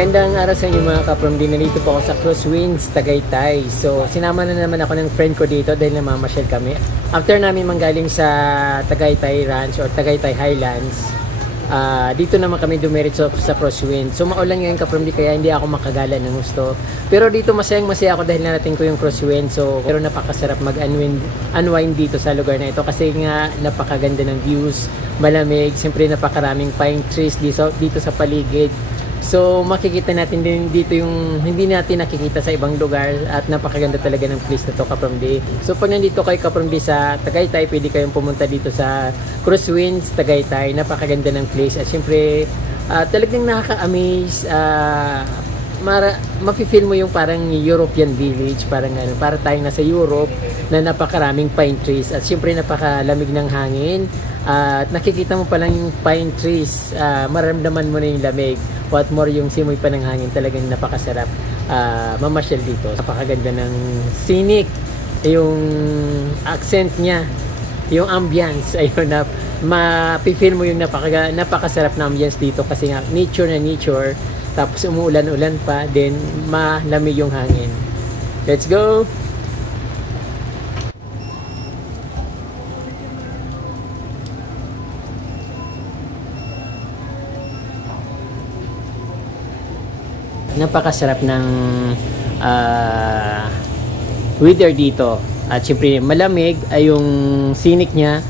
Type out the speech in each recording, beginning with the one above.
Magandang araw sa inyo mga ka-from din. Nandito po ako sa Crosswinds, Tagaytay. So, sinama na naman ako ng friend ko dito dahil namamasyal kami. After namin manggaling sa Tagaytay Ranch or Tagaytay Highlands, dito naman kami dumiretso sa Crosswinds. So, maulan ngayon ka-from din kaya hindi ako makagala ng gusto. Pero dito masayang-masaya ako dahil narating ko yung Crosswinds. So, pero napakasarap mag-unwind dito sa lugar na ito kasi nga napakaganda ng views, malamig, siyempre napakaraming pine trees dito sa paligid. So makikita natin din dito yung hindi natin nakikita sa ibang lugar at napakaganda talaga ng place na to Kapramdi. So pag nandito kayo Kapramdi sa Tagaytay, pwede kayong pumunta dito sa Crosswinds, Tagaytay. Napakaganda ng place at syempre talagang nakaka-amaze. Mafe-feel mo yung parang European village, parang ano, para tayong nasa Europe na napakaraming pine trees at syempre napakalamig ng hangin. At nakikita mo pa lang yung pine trees, maramdaman mo na yung lamig. What more yung simoy pa ng hangin, talagang napakasarap mamasyal dito. Napakaganda ng scenic, yung accent niya, yung ambience, ayun na mapi-feel mo yung napakasarap na ambience dito kasi nga nature na nature, tapos umuulan-ulan pa, then malamig yung hangin. Let's go! Napakasarap ng weather dito at syempre malamig ay yung scenic niya,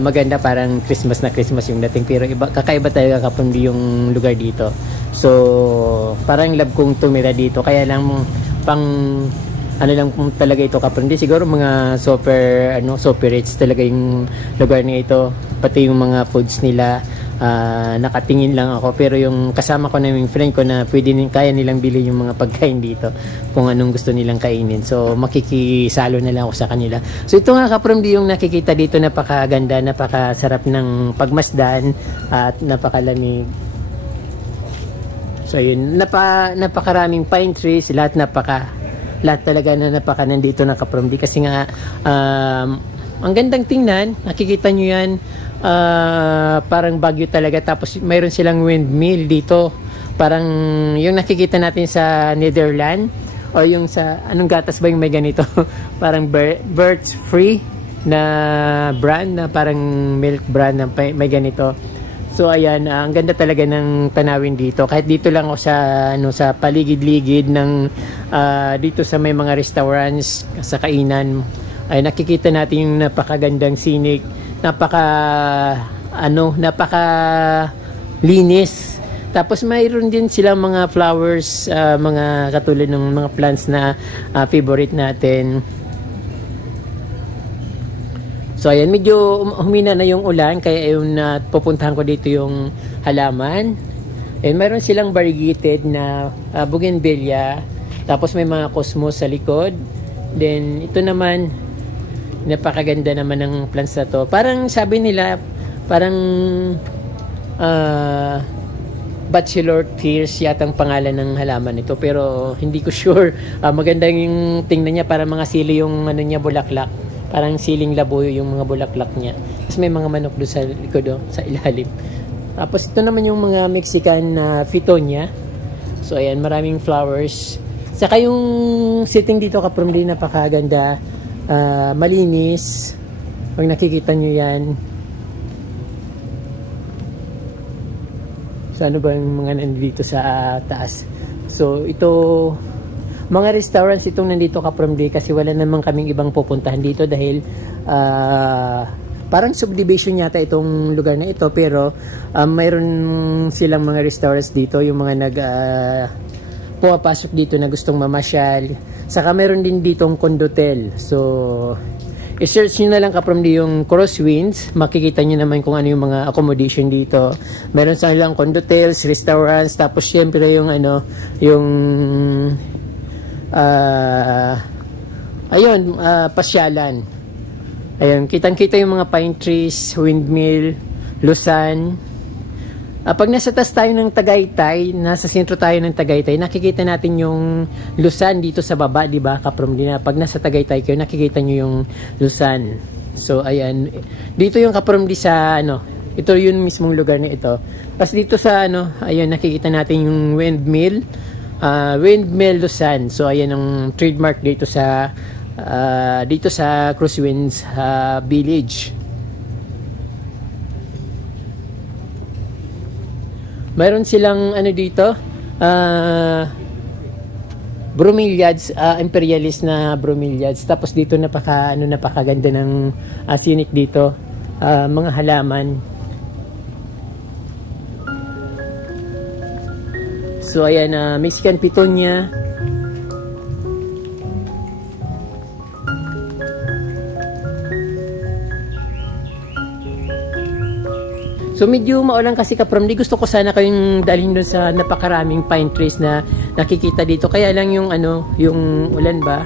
maganda, parang Christmas na Christmas yung dating, pero kakaiba talaga Kapamdi yung lugar dito. So parang love kong tumira dito, kaya lang pang ano lang talaga ito Kapamdi, siguro mga super rich talaga yung lugar na ito, pati yung mga foods nila. Nakatingin lang ako, pero yung kasama ko na yung friend ko na kaya nilang bili yung mga pagkain dito kung anong gusto nilang kainin, so makikisalo na lang ako sa kanila. So ito nga Kapramdi yung nakikita dito, napakaganda, napakasarap ng pagmasdan at napakalamig. So yun, napakaraming pine trees, lahat talaga na nandito na Kapramdi kasi nga ang gandang tingnan, nakikita nyo yan. Parang Baguio talaga, tapos mayroon silang windmill dito, parang yung nakikita natin sa Netherlands o yung sa anong gatas ba yung may ganito parang Birds Free na brand, na parang milk brand na may ganito. So ayan, ang ganda talaga ng tanawin dito, kahit dito lang ako sa paligid-ligid ng dito sa may mga restaurants, sa kainan ay nakikita natin yung napakagandang scenic, napaka linis. Tapos mayroon din silang mga flowers, mga katulad ng mga plants na favorite natin. So ayan, medyo humina na yung ulan, kaya ayun pupuntahan ko dito yung halaman. And mayroon silang variegated na bougainvillea, tapos may mga cosmos sa likod. Then ito naman, napakaganda naman ng plants na to. Parang sabi nila, parang bachelor tears yatang pangalan ng halaman nito, pero hindi ko sure. Maganda yung tingnan niya, para mga sili yung niya, bulaklak. Parang siling labuyo yung mga bulaklak niya. Tapos may mga manok doon sa likod, sa ilalim. Tapos ito naman yung mga Mexican Fitonia. So ayan, maraming flowers. Saka yung sitting dito Kapramdi, napakaganda. Malinis. Pag nakikita nyo yan. So ano ba yung mga nandito sa taas? So ito, mga restaurants itong nandito Kapramdi, kasi wala namang kaming ibang pupuntahan dito dahil parang subdivision yata itong lugar na ito, pero mayroon silang mga restaurants dito, yung mga pumapasok dito na gustong mamasyal. Saka meron din ditong condotel. So, i-search nyo na lang Kapramdi yung Crosswinds. Makikita nyo naman kung ano yung mga accommodation dito. Meron sa lang condotels, restaurants, tapos syempre yung ano, yung pasyalan. Ayun, kitang-kita yung mga pine trees, windmill, Luzon. Pag nasa taas tayo ng Tagaytay, nasa sentro tayo ng Tagaytay, nakikita natin yung Luzon dito sa baba, di ba? Kapramdi na pag nasa Tagaytay kayo, nakikita nyo yung Luzon. So, ayan. Dito yung Kapramdi sa, ano, ito yung mismong lugar na ito. Tapos dito sa, ano, ayun, nakikita natin yung windmill. Windmill Luzon. So, ayan ang trademark dito sa Crosswinds Village. Mayroon silang ano dito, bromeliads, imperialist na bromeliads. Tapos dito napakaganda ng scenic dito, mga halaman. So ayan, Mexican Pitonia. So medyo maulan kasi Kapramdi, gusto ko sana kayong dalhin doon sa napakaraming pine trees na nakikita dito. Kaya lang yung ano, yung ulan ba?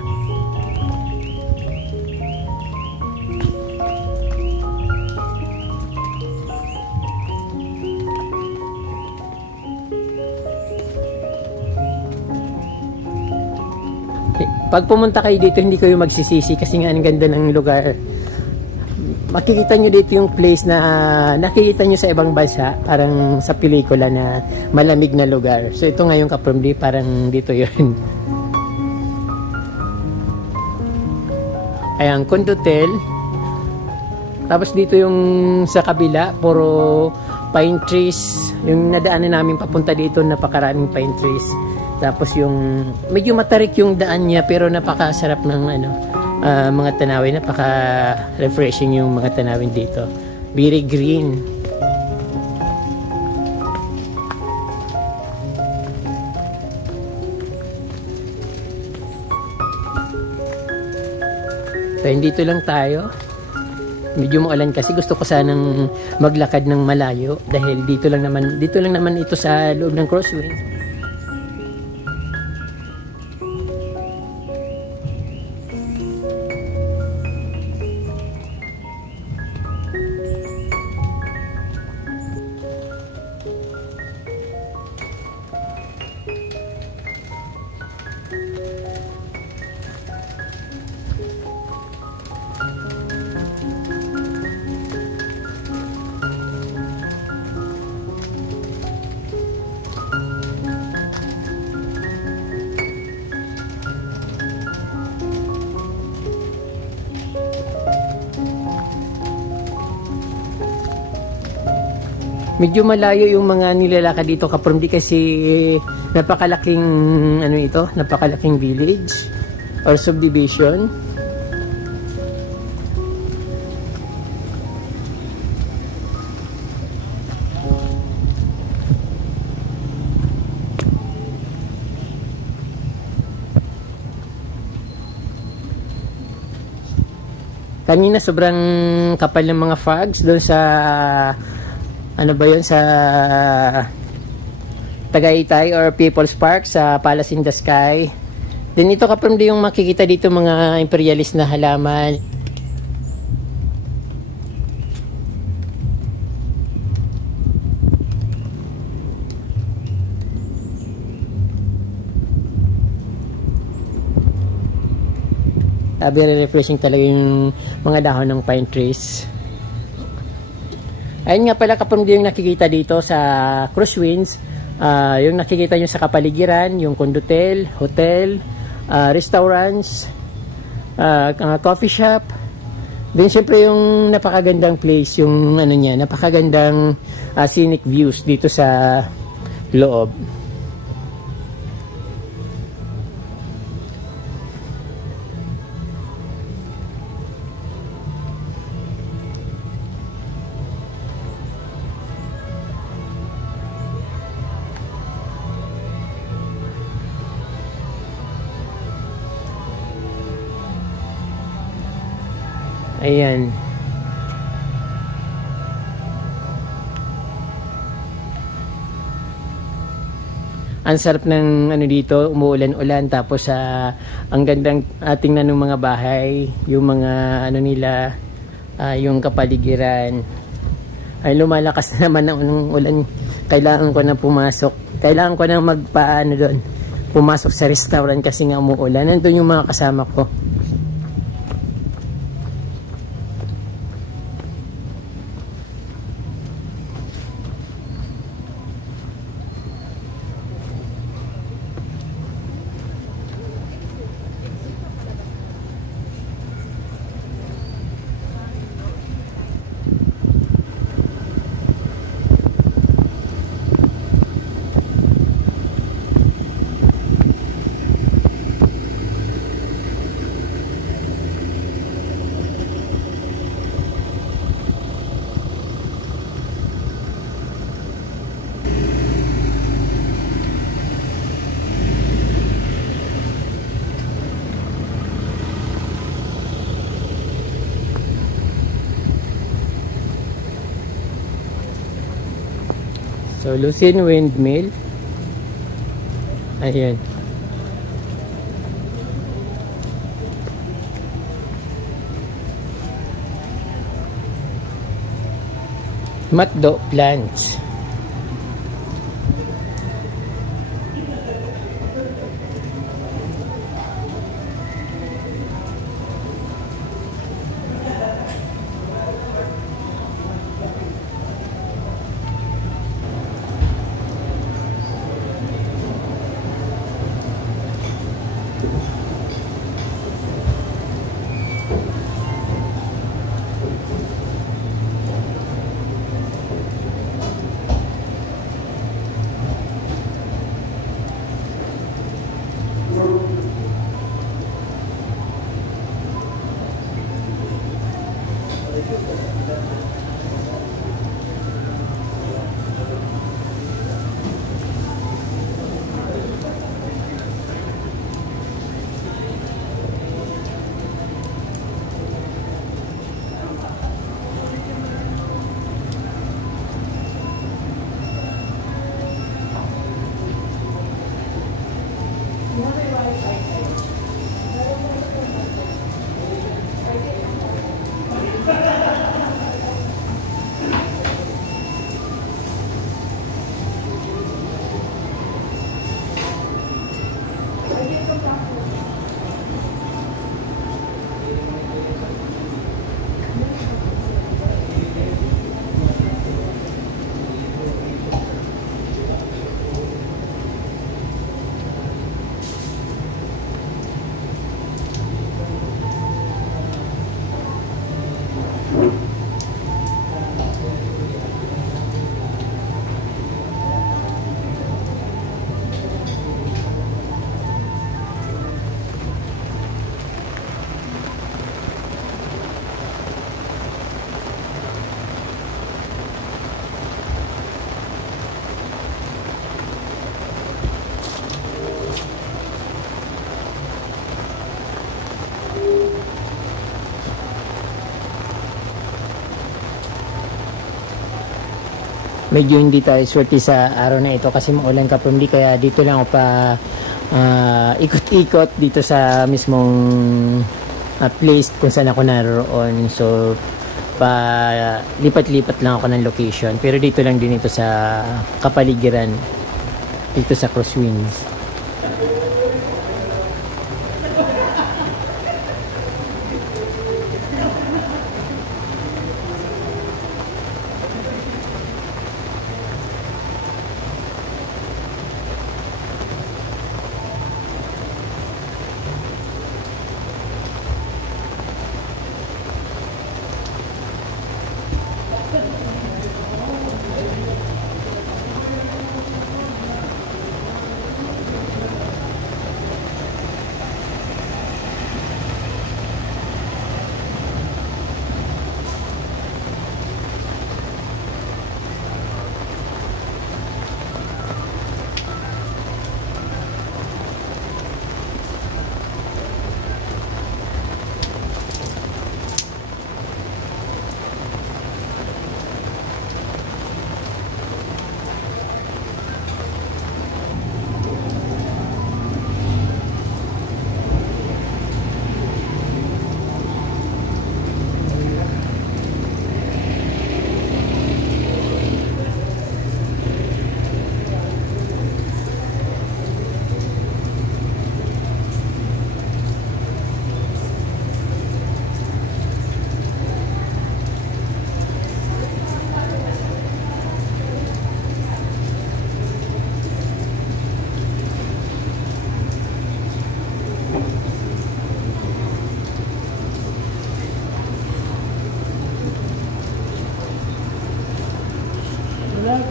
Pag pumunta kayo dito, hindi kayo magsisisi kasi nga ang ganda ng lugar. Makikita nyo dito yung place na nakikita nyo sa ibang bansa, parang sa pelikula na malamig na lugar. So ito ngayon Kapramdi, parang dito yun. Ayan, condotel. Tapos dito yung sa kabila, puro pine trees. Yung nadaanan namin papunta dito, napakaraming pine trees. Tapos yung medyo matarik yung daan niya, pero napakasarap ng ano, mga tanawin. Napaka-refreshing yung mga tanawin dito. Very green. So, dito lang tayo. Medyo maulan kasi gusto ko sanang maglakad ng malayo dahil dito lang naman ito sa loob ng Crosswinds. Medyo malayo yung mga nilalakad dito Kapramdi kasi napakalaking napakalaking village or subdivision. Kanina sobrang kapal ng mga fogs doon sa ano ba yun, sa Tagaytay or People's Park sa Palace in the Sky. Then ito Kapramdi yung makikita dito mga imperialist na halaman. Very refreshing talaga yung mga dahon ng pine trees. Ayun nga pala Kapramdi yung nakikita dito sa Crosswinds. Yung nakikita nyo sa kapaligiran, yung condotel, hotel, restaurants, coffee shop. Then syempre yung napakagandang place, yung ano niya, napakagandang scenic views dito sa loob. Ayan. Ang sarap ng ano dito, umuulan-ulan, tapos ang gandang tingnan ng mga bahay, yung mga ano nila, yung kapaligiran. Ay lumalakas na naman ng ulan. Kailangan ko na pumasok. Kailangan ko na magpaano doon. Pumasok sa restaurant kasi nga umuulan. Nandun yung mga kasama ko. So, Lucene Windmill. Ayan. Matdo plants. Medyo hindi tayo swerte sa araw na ito kasi maulan ka from di, kaya dito lang ako pa ikot-ikot dito sa mismong place kung saan ako naroon. So pa lipat-lipat lang ako ng location, pero dito lang din ito sa kapaligiran dito sa Crosswinds.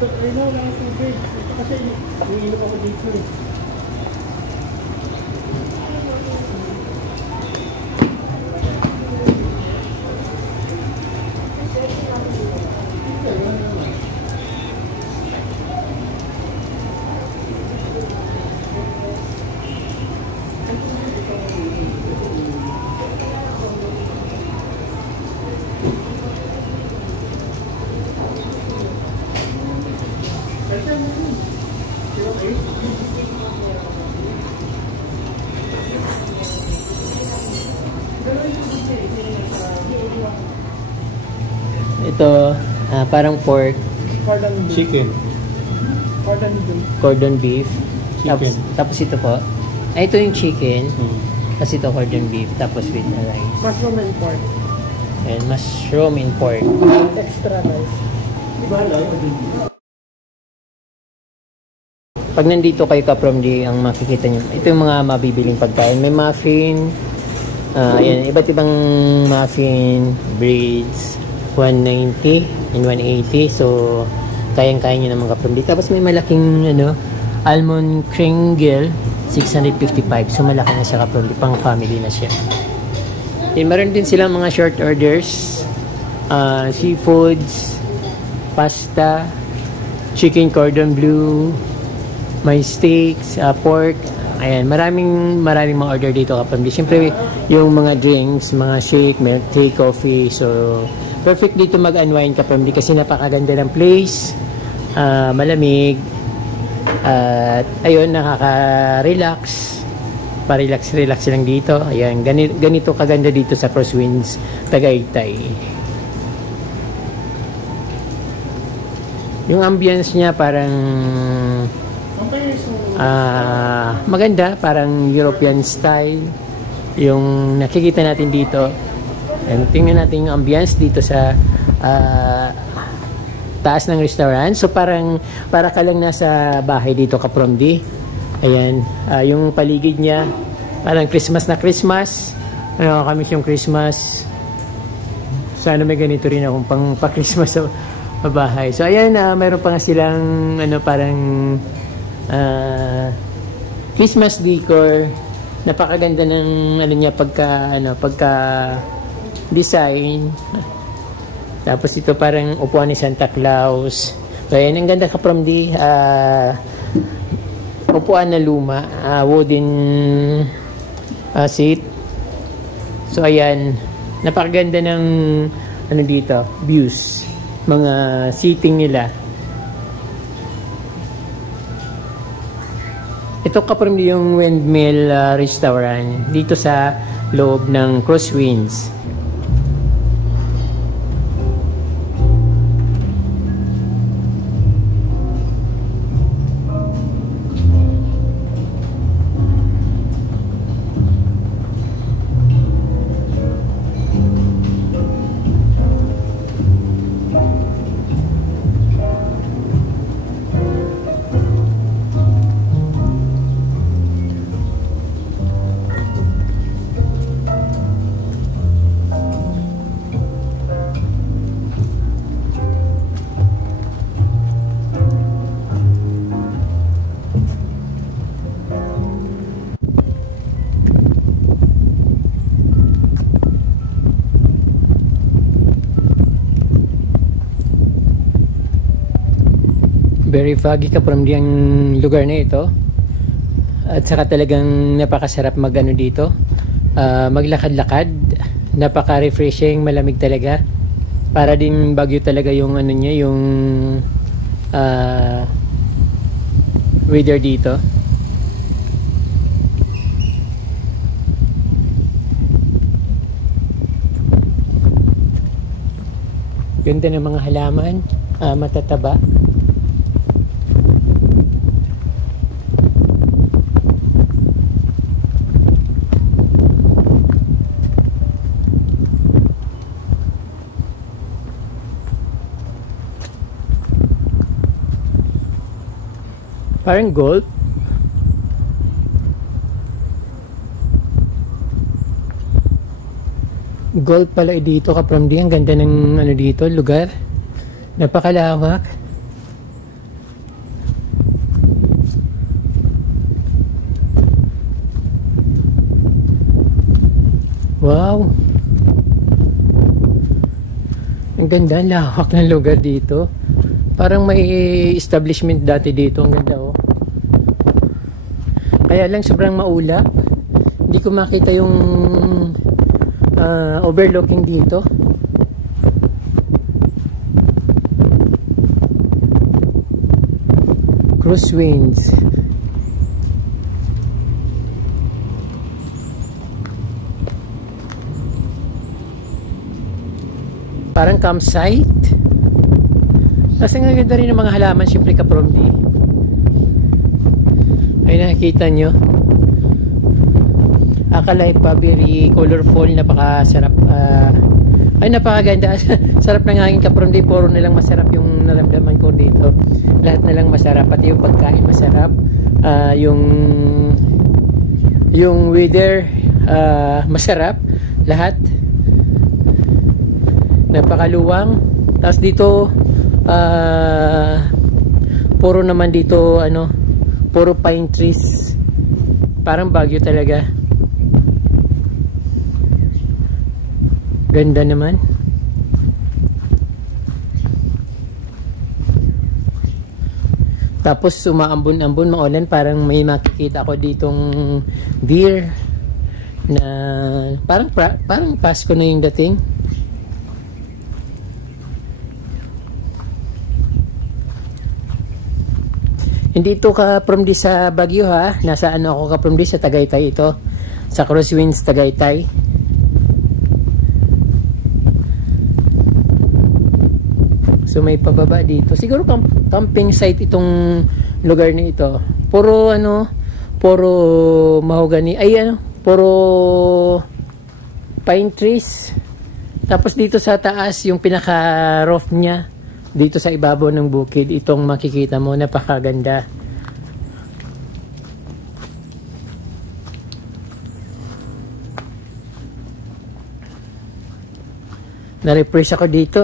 Ayun na, wala ng tubig. Kasi nanginom ako dito eh. Ito, parang pork, Cordon beef. Chicken. Cordon beef. cordon beef. Chicken. Tapos ito po. Ito yung chicken. Hmm. Tapos ito cordon beef. Tapos with rice. Mushroom and pork. And mushroom and pork. Extra rice. Pag nandito kayo ka-from D, ang makikita nyo, ito yung mga mabibiling pagkain. May muffin, ayan, iba't ibang muffin, breeds, 190 and 180. So, kayang-kaya nyo naman ka-from D. Tapos may malaking, almond kringle, 655. So, malaki na siya ka-from D. Pang family na siya. Then, meron din silang mga short orders, seafoods, pasta, chicken cordon bleu, may steaks, pork. Ayan, maraming mga order dito kapag. Siyempre, yung mga drinks, mga shake, milk tea, coffee. So, perfect dito mag-unwind kapag kasi napakaganda ng place. Malamig. At, ayun, nakaka-relax. Pa-relax lang dito. Ayan, ganito kaganda dito sa Crosswinds, Tagaytay. Yung ambience niya parang maganda, parang European style yung nakikita natin dito. And tingnan natin yung ambience dito sa taas ng restaurant. So para ka lang nasa bahay dito ka from D. Ayan, yung paligid niya parang Christmas na Christmas. Nakakamiss yung Christmas. Sana may ganito rin akong pang pa-Christmas sa bahay. So ayan, mayroon pa nga silang parang Christmas decor. Napakaganda ng niya pagka design. Tapos ito parang upuan ni Santa Claus. So ayan, ang ganda ka from D. Upuan na luma, wooden seat. So ayan, napakaganda ng dito, views, mga seating nila. Ito kapag yung Windmill Restaurant dito sa loob ng Crosswinds. Very foggy ka from diyang lugar na ito. At saka talagang napakasarap dito. Maglakad-lakad. Napaka-refreshing, malamig talaga. Para din bagyo talaga yung niya, yung weather dito. Ganda ng mga halaman, matataba. Parang golf. Golf pala dito ka from D. Ang ganda ng dito, lugar. Napakalawak. Wow! Ang ganda, lawak ng lugar dito. Parang may establishment dati dito. Ang ganda, oh. Kaya lang sobrang maulap. Hindi ko makita yung overlooking dito. Crosswinds. Parang campsite. Kasi nga ganda rin ng mga halaman, syempre kapromdi. Ay, nakikita nyo. Akalay pa, very colorful, napakasarap. Ay, napakaganda. Sarap ng hangin kapromdi. Puro na lang masarap yung naramdaman ko dito. Lahat na lang masarap. Pati yung pagkain masarap. Yung weather masarap. Lahat. Napakaluwang. Tapos dito puro naman dito puro pine trees. Parang Baguio talaga. Ganda naman. Tapos umaambon-ambon, maulan, parang may makikita ako ditong deer na parang Pasko na yung dating. Hindi ito from di sa Baguio, ha. Nasa ako from di sa Tagaytay ito. Sa Crosswinds Tagaytay. So may pababa dito. Siguro camping site itong lugar na ito. Puro puro mahogany. Puro pine trees. Tapos dito sa taas yung pinaka roof niya. Dito sa ibabaw ng bukid, itong makikita mo, napakaganda. Na-refresh ako dito.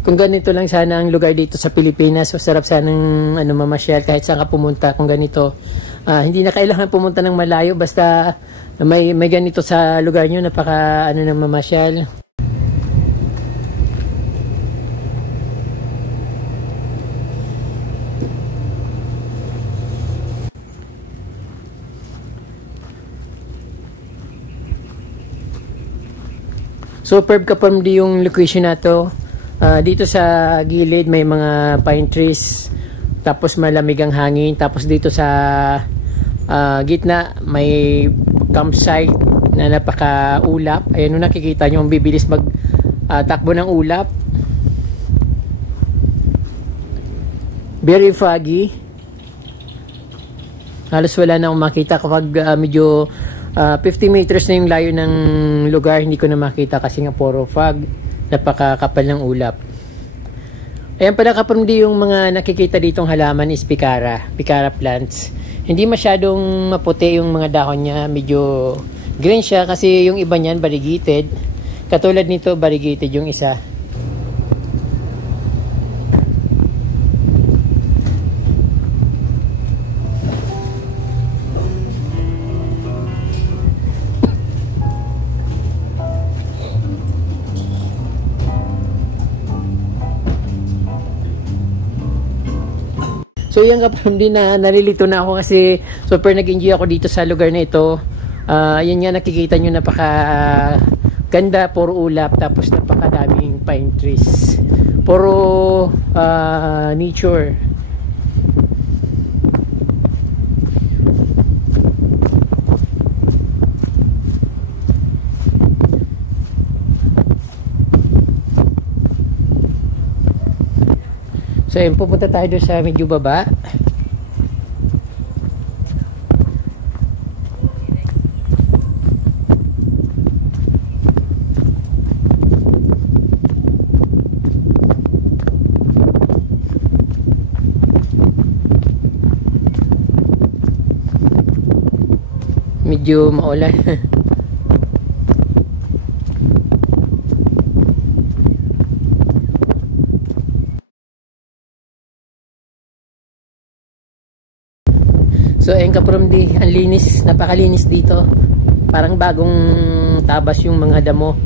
Kung ganito lang sana ang lugar dito sa Pilipinas, masarap sanang mamasyal kahit saan ka pumunta. Kung ganito, hindi na kailangan pumunta ng malayo, basta may ganito sa lugar nyo, napaka ng mamasyal. Superb kapamdi yung location na to. Dito sa gilid may mga pine trees, tapos malamig ang hangin, tapos dito sa gitna may campsite na napaka-ulap. Ayan, nung nakikita nyo, ang bibilis takbo ng ulap. Very foggy. Halos wala na akong makita kapag medyo 50 meters na yung layo ng lugar, hindi ko na makita kasi nga puro fog. Napakakapal ng ulap. Ayan pala kapamdi, yung mga nakikita ditong halaman is picara plants. Hindi masyadong maputi yung mga dahon niya, medyo green siya kasi yung iba niyan variegated. Katulad nito, variegated yung isa. So yan kapamdi, na nalilito na ako kasi super nag-enjoy ako dito sa lugar na ito. Yan nga, nakikita nyo, napaka ganda, puro ulap, tapos napakadaming pine trees, puro nature. So yun, pupunta tayo doon sa medyo baba. Medyo maulan. So ayun ka-from D, ang linis, napakalinis dito. Parang bagong tabas yung mga damo.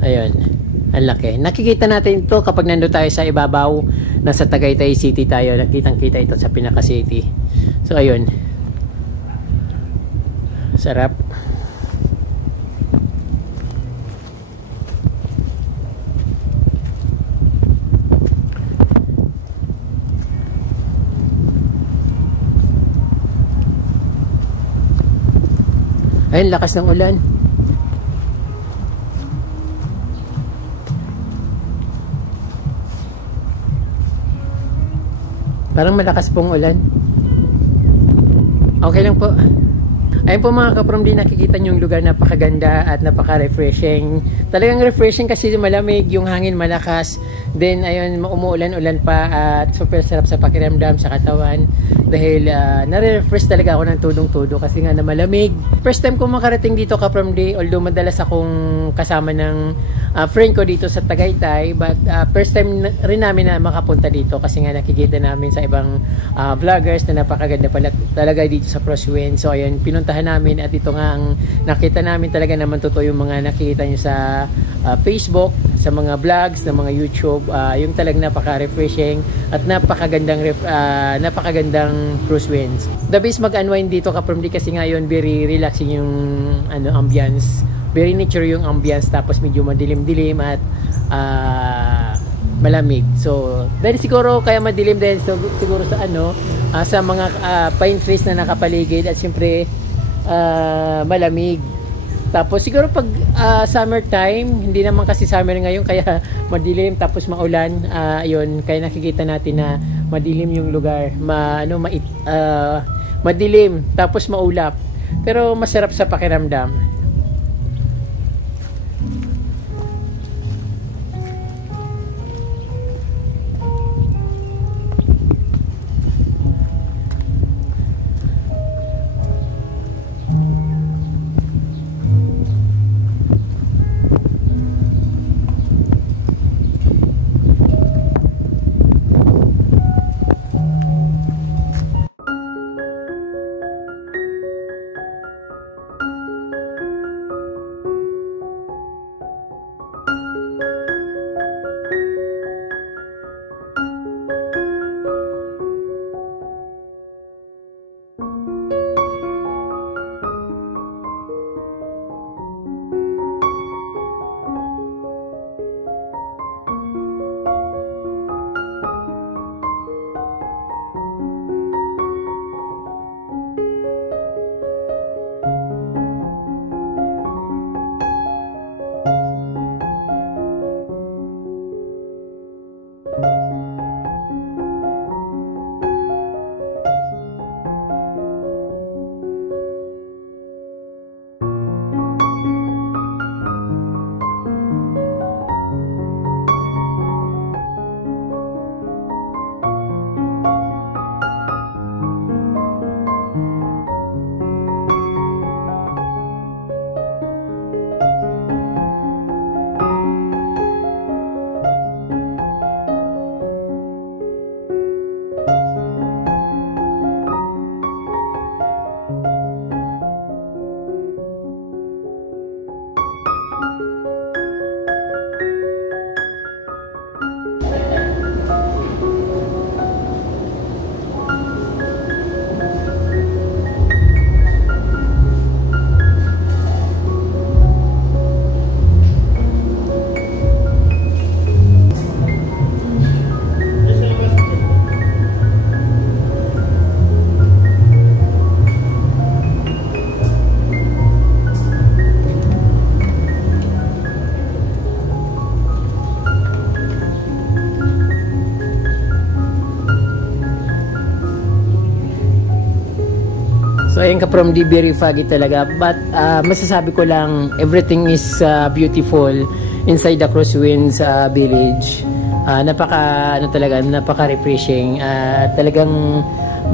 Ayun, ang laki. Nakikita natin ito kapag nandun tayo sa ibabaw. Nasa Tagaytay City tayo. Nakitang-kita ito sa Pinaka City. So ayun. Sarap. Ayun, lakas ng ulan. Parang malakas pong ulan. Okay lang po. Ayun po mga ka-from D, nakikita nyo yung lugar, napakaganda at napaka-refreshing. Talagang refreshing kasi malamig, yung hangin malakas. Then ayun, umuulan-ulan pa at super sarap sa pakiramdam, sa katawan. Dahil nare-refresh talaga ako ng tudong-tudo kasi nga na malamig. First time ko makarating dito ka-from D, although madalas akong kasama ng friend ko dito sa Tagaytay. But first time rin namin na makapunta dito kasi nga nakikita namin sa ibang vloggers na napakaganda pala talaga dito sa Crosswind. So ayun, pinuntahan namin at ito nga ang nakita namin talaga naman totoo yung mga nakikita nyo sa Facebook, sa mga vlogs, sa mga YouTube. Yung talagang napaka-refreshing at napakagandang cruise winds. The best mag-unwind dito ka-from D kasi ngayon very relaxing yung ambience. Very nature yung ambience, tapos medyo madilim-dilim at malamig. So, dahil siguro kaya madilim dahil siguro sa sa mga pine trees na nakapaligid at siyempre malamig. Tapos siguro pag summertime, hindi naman kasi summer ngayon kaya madilim tapos maulan. Ayun, kaya nakikita natin na madilim yung lugar. Madilim tapos maulap. Pero masarap sa pakiramdam. So ayun ka-from D, very foggy talaga. But masasabi ko lang, everything is beautiful inside the Crosswinds village. napaka refreshing. Talagang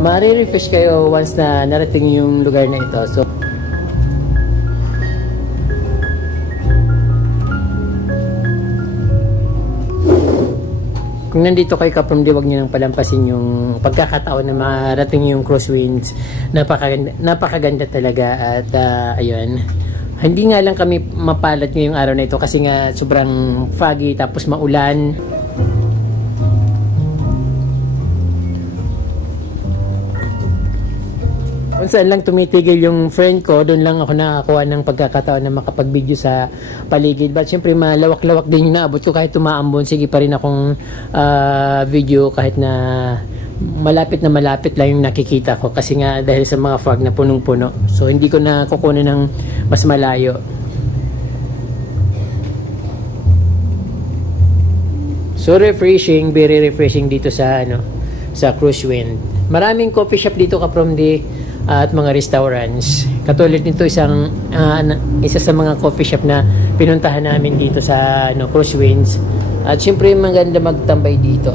ma-refresh kayo once na narating yung lugar na ito. So kung nandito kayo Kapamilya, huwag niyo nang palampasin yung pagkakataon na marating yung crosswinds. Napakaganda talaga at ayun. Hindi nga lang kami mapalad ngayong araw na ito kasi nga sobrang foggy tapos maulan. Kung saan lang tumitigil yung friend ko, doon lang ako nakakuha ng pagkakataon na makapag-video sa paligid. But syempre malawak-lawak din yung naabot ko kahit tumaambon. Sige pa rin akong video kahit na malapit lang yung nakikita ko. Kasi nga dahil sa mga fog na punong-puno. So hindi ko na kukunin ng mas malayo. So refreshing, very refreshing dito sa sa Crosswind. Maraming coffee shop dito Kapamilya at mga restaurants. Katulad nito isa sa mga coffee shop na pinuntahan namin dito sa Crosswinds. At syempre maganda magtambay dito.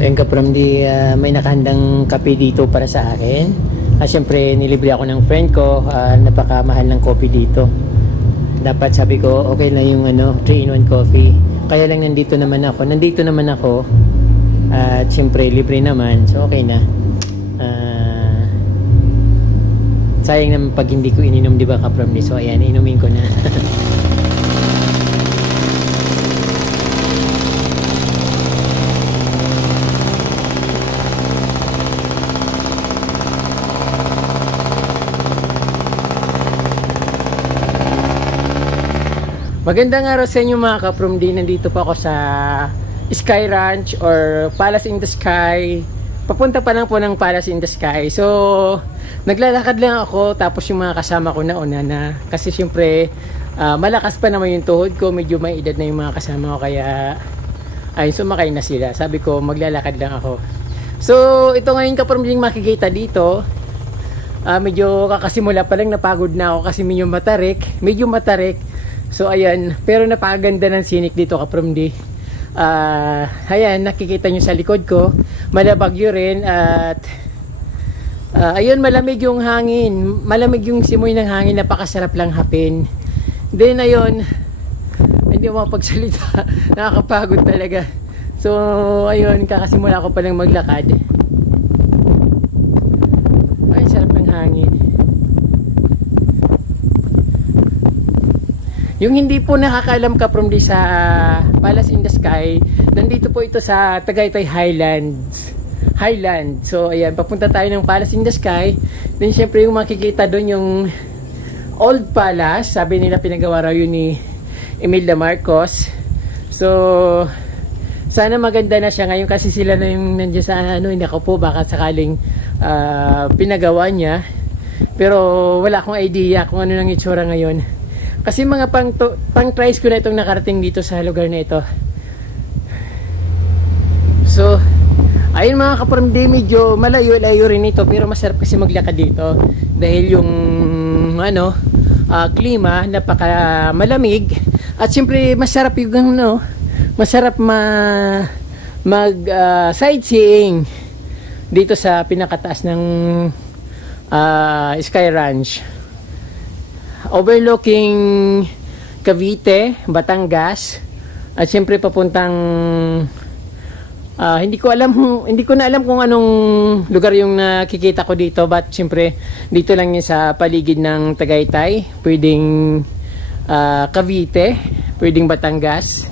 So yun kaprom di may nakahandang kape dito para sa akin. Siyempre nilibre ako ng friend ko, napakamahal ng coffee dito. Dapat sabi ko okay na yung 3-in-1 coffee. Kaya lang nandito naman ako. At siyempre libre naman, so okay na. Sayang naman pag hindi ko ininom, di ba kaprom di? So ayan, inumin ko na. Magandang araw sa inyo mga kaprom di. Nandito pa ako sa Sky Ranch or Palace in the Sky. Papunta pa lang po ng Palace in the Sky. So naglalakad lang ako, tapos yung mga kasama ko nauna na. Kasi syempre malakas pa naman yung tuhod ko, medyo may edad na yung mga kasama ko, kaya ay sumakay na sila. Sabi ko maglalakad lang ako. So ito ngayon kaprom din makikita dito. Medyo kakasimula pa lang, napagod na ako kasi medyo matarik. So ayan, pero napakaganda ng sinik dito kaprom di. Ayan, nakikita nyo sa likod ko, malabagyo rin at ayun, malamig yung hangin, malamig yung simoy ng hangin, napakasarap lang hapin. Then ayun, hindi ako mapagsalita, nakakapagod talaga. So ayun, kakasimula ko palang maglakad. Ay, sarap ng hangin. Yung hindi po nakakaalam kaprom di sa Palace in the Sky, nandito po ito sa Tagaytay Highland. So ayan, papunta tayo ng Palace in the Sky. Then syempre yung makikita doon yung Old Palace, sabi nila pinagawa raw yun ni Imelda Marcos. So sana maganda na siya ngayon kasi sila na yung nandiyan sa hindi ako po baka sakaling pinagawa niya. Pero wala akong idea kung ano nang itsura ngayon. Kasi mga pang-tries ko na itong nakarating dito sa lugar na ito. So, ayun mga kaprom di, medyo malayo-layo rin ito, pero masarap kasi maglakad dito. Dahil yung klima, napaka malamig. At siyempre masarap yung masarap mag sightseeing dito sa pinakataas ng Sky Ranch. Overlooking Cavite, Batangas, at siyempre papuntang hindi ko na alam kung anong lugar yung nakikita ko dito, but siyempre dito lang yun sa paligid ng Tagaytay, pwedeng Cavite, pwedeng Batangas.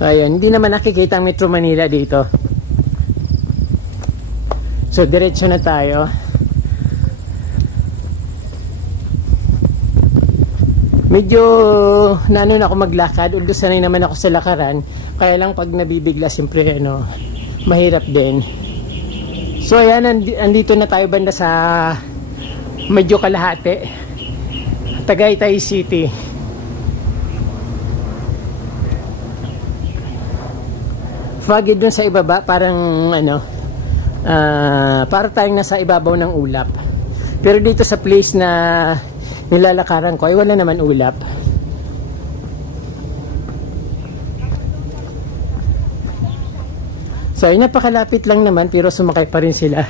So ayun, hindi naman nakikita ang Metro Manila dito. So diretso na tayo. Medyo nanon ako maglakad, although sanay naman ako sa lakaran, kaya lang pag nabibigla siyempre mahirap din. So ayan, andito na tayo banda sa medyo kalahati, Tagaytay City. Foggy dun sa ibaba, parang para tayong nasa ibabaw ng ulap. Pero dito sa place na nilalakaran ko ay wala naman ulap. So ay napakalapit lang naman, pero sumakay pa rin sila.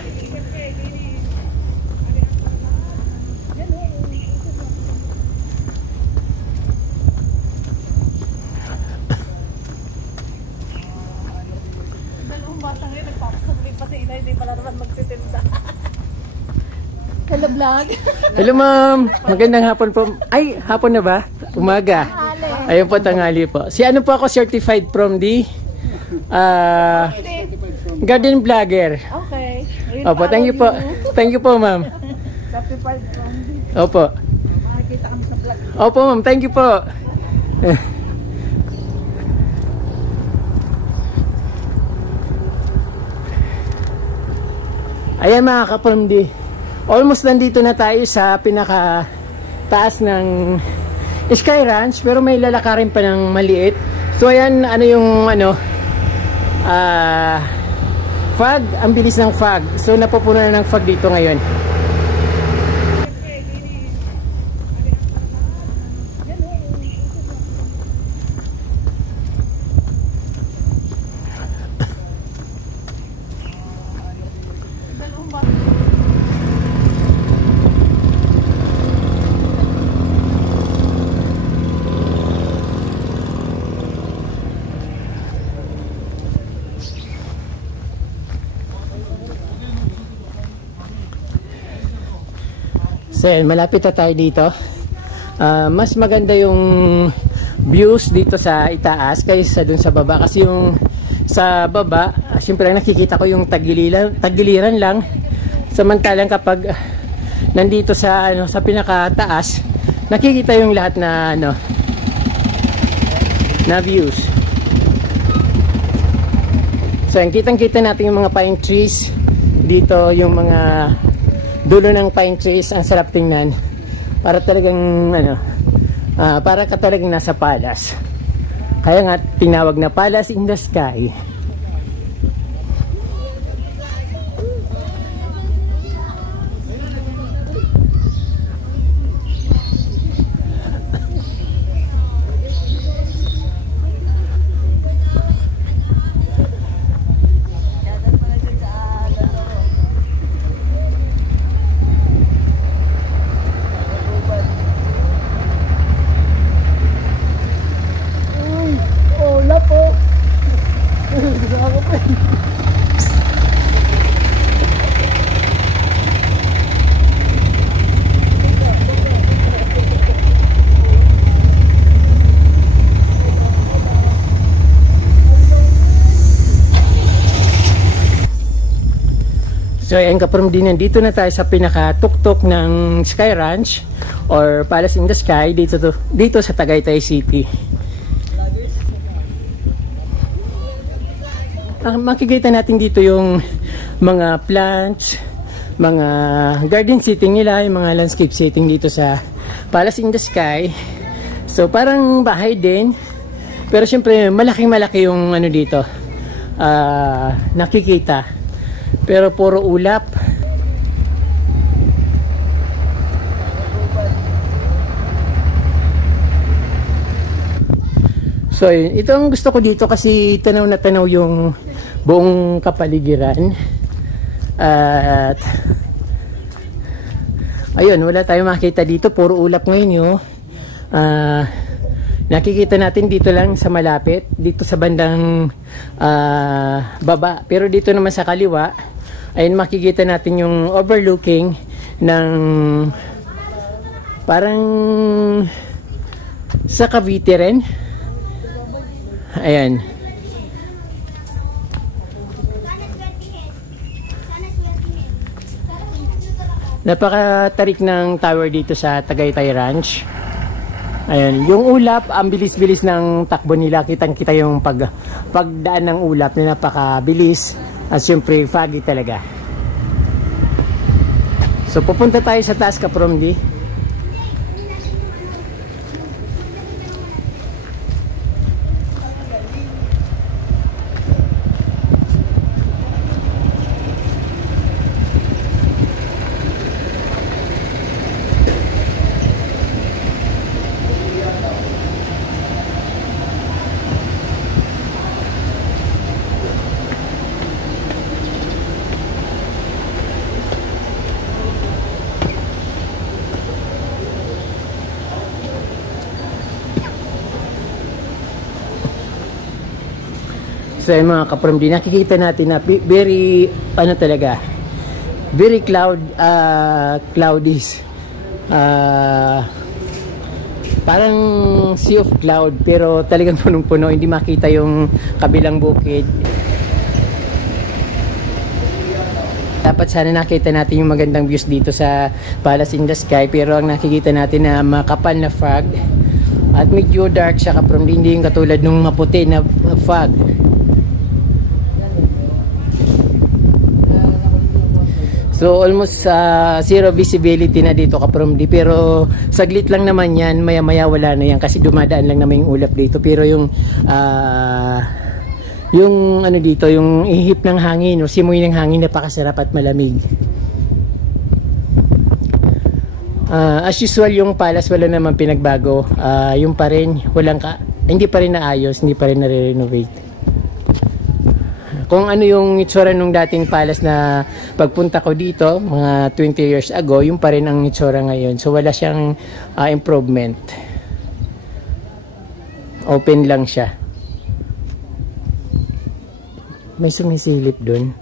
Dalawang batang yun, nagpapasabay pa sila, hindi pala naman magtitinda. Hello vlog. Hello ma'am, magandang hapon po. Ay, hapon na ba? Umaga. Ayun po, tanghali po. Si ano po ako, certified from the garden vlogger. Okay. Opo, thank you po. Thank you po ma'am. Certified from the... Opo. Makikita kami sa vlog. Opo ma'am, thank you po. Ayan mga kapamdi, almost nandito na tayo sa pinaka taas ng Sky Ranch, pero may lalakarin pa ng maliit. So ayan, fog, ang bilis ng fog. So napupuno na ng fog dito ngayon. So yan, malapit na tayo dito. Mas maganda yung views dito sa itaas kaysa dun sa baba. Kasi yung sa baba, siyempre nakikita ko yung tagiliran lang. Samantalang kapag nandito sa sa pinakataas, nakikita yung lahat na na views. So yan, kitang-kita natin yung mga pine trees dito, yung mga dulo ng pine trees, ang sarap tingnan. Para talagang para ka talagang nasa palace. Kaya nga tinawag na Palace in the Sky. So ayan kaprom din, dito na tayo sa pinaka-tuktok ng Sky Ranch or Palace in the Sky dito sa Tagaytay City. Makikita natin dito yung mga plants, mga garden setting nila, yung mga landscape setting dito sa Palace in the Sky. So parang bahay din, pero syempre malaking-malaki yung dito nakikita. Pero puro ulap. So ito ang gusto ko dito kasi tanaw na tanaw yung buong kapaligiran. At ayun, wala tayong makita dito, puro ulap ngayon yun. Nakikita natin dito lang sa malapit, dito sa bandang baba. Pero dito naman sa kaliwa, ayun makikita natin yung overlooking ng parang sa Cavite rin. Ayan. Napakatarik ng tower dito sa Tagaytay Ranch. Ayan, yung ulap, ang bilis-bilis ng takbo nila. Kitang-kita yung pagdaan ng ulap na napakabilis. At syempre, foggy talaga. So, pupunta tayo sa taas, kapromdi. So mga kapromdi, nakikita natin na very talaga, very cloudy, parang sea of cloud, pero talagang punong-puno, hindi makita yung kabilang bukid. Dapat sana nakita natin yung magandang views dito sa Palace in the Sky, pero ang nakikita natin na makapal na fog at medyo dark siya, kapromdi, hindi yung katulad nung maputi na fog. So almost zero visibility na dito, kapromdi, pero saglit lang naman yan, maya maya wala na yan kasi dumadaan lang naman yung ulap dito. Pero yung dito, yung ihip ng hangin o simoy ng hangin, napakasarap at malamig. As usual yung palace wala naman pinagbago, yung pa rin, hindi pa rin naayos, hindi pa rin nare-renovate. Kung ano yung itsura nung dating palace na pagpunta ko dito mga 20 years ago, yung pa rin ang itsura ngayon. So wala siyang improvement. Open lang siya. May sumisilip dun.